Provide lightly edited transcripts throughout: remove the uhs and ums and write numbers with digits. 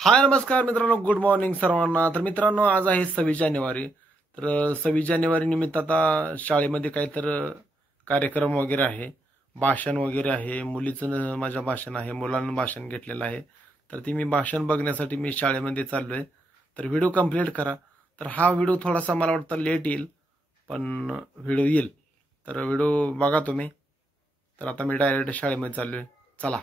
हाय नमस्कार मित्रांनो, good morning सर्वांना. तर मित्रांनो, आज आहे 26 जानेवारी. तर 26 जानेवारी निमित्त आता शाळेमध्ये काहीतरी कार्यक्रम वगैरे आहे, भाषण वगैरे आहे. मुलीचं माझ्या भाषण आहे, मुलांना भाषण घेतलेलं आहे. तर ती मी भाषण बघण्यासाठी मी शाळेमध्ये चाललोय. तर व्हिडिओ कंप्लीट करा. तर हा व्हिडिओ थोडासा मला वाटतं लेट येईल, पण व्हिडिओ येईल. तर व्हिडिओ बघा तुम्ही. तर आता मी डायरेक्ट शाळेमध्ये चाललोय, चला.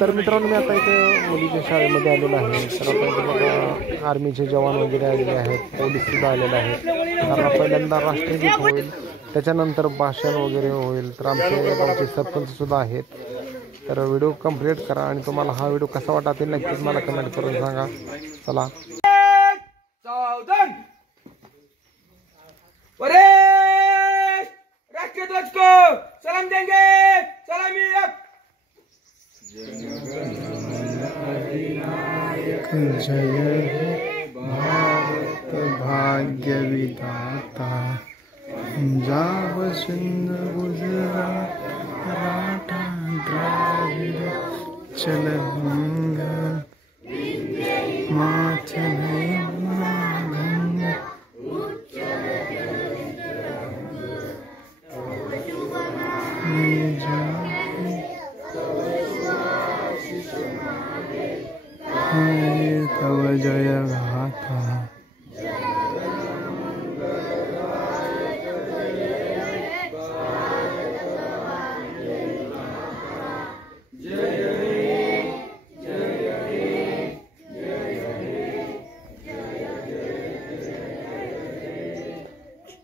तर मित्रांनो, मी आता इथे मुलीच्या शाळेमध्ये आलेलो आहे. तर आता इथे बघा आर्मीचे जवान वगैरे आलेले आहेत, पोलीस सुद्धा आलेले आहेत. कारण पहिल्यांदा राष्ट्रगीत होईल, त्याच्यानंतर भाषण वगैरे होईल. तर आमचे सरपंच सुद्धा आहेत. तर व्हिडिओ कंप्लीट करा आणि तुम्हाला हा व्हिडिओ कसा वाटला ते नक्कीच मला कमेंट करून सांगा. चला. राष्ट्रध्वज को सलाम देंगे. सलामी अब. जय भारत भाग्य विधाता, पंजाब सिंध गुजरात मराठा द्राविड चल गंगा माचल गंगा. तव जय गाथा.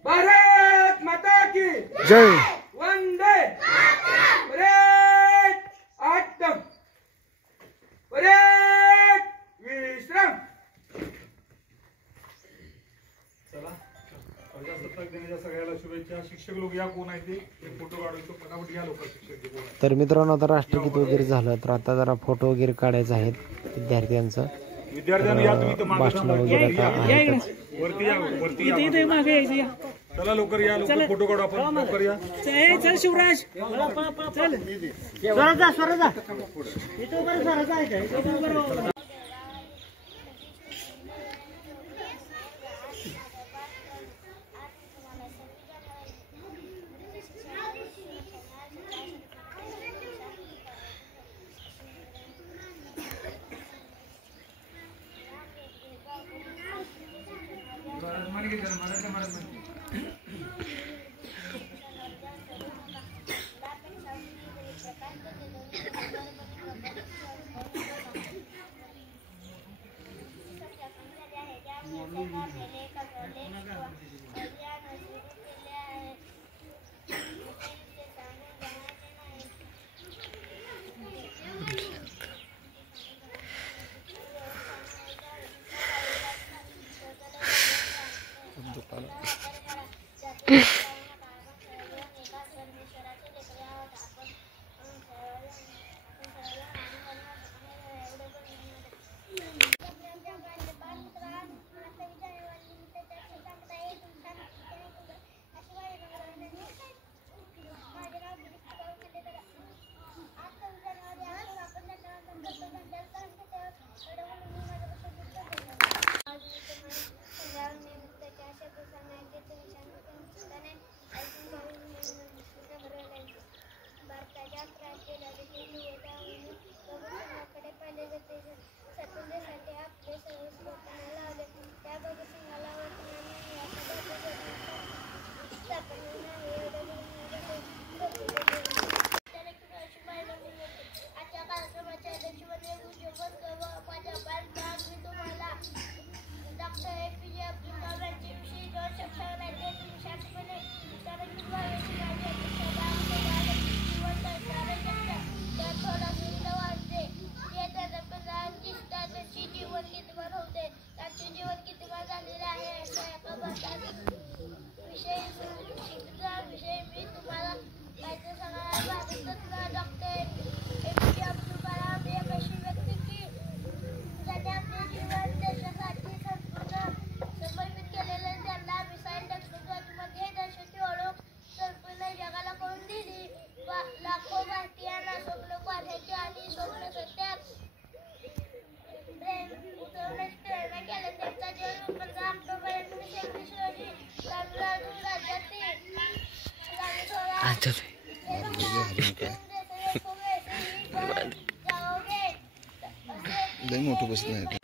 भारत माता की जय. वंदे परेड आटम परेड विश्राम. चला, प्रजासत्ताक दिनाच्या सगळ्याला शुभेच्छा. शिक्षक लोक या, कोण आहे ते फोटो काढतो फटाफट या लोक. शिक्षक कोण आहे. तर मित्रांनो, आता राष्ट्रगीत वगैरे झालं, तर आता जरा फोटो वगैरे काढायचे आहेत विद्यार्थ्यांचं. विद्यार्थ्यांना या, तुम्ही तर मागे भाषण वगैरे आता आहेतच. वरती या, वरती या. चला लवकर या, लवकर फोटो काढू आपण. लवकर या. चल शिवराज, चल स्वराजा इथं बरं स्वराजा आहे का इथं बरं. लय मोठं बसलं आहे.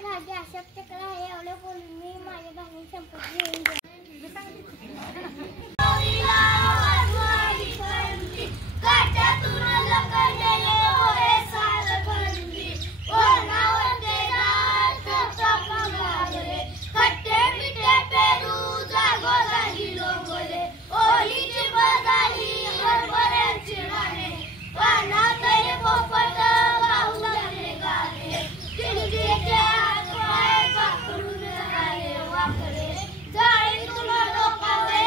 भाग्य अशक्तकला आहे एवढं बोलून मी माझ्या गाणी संपत घेऊन जाळे तुला लोकावे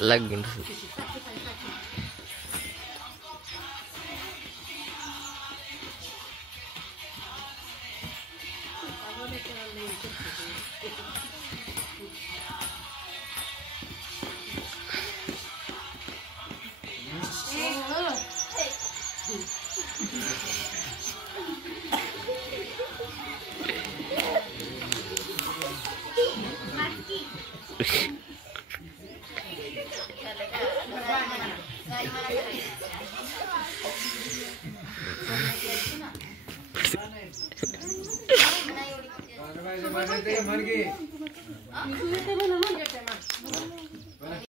लागून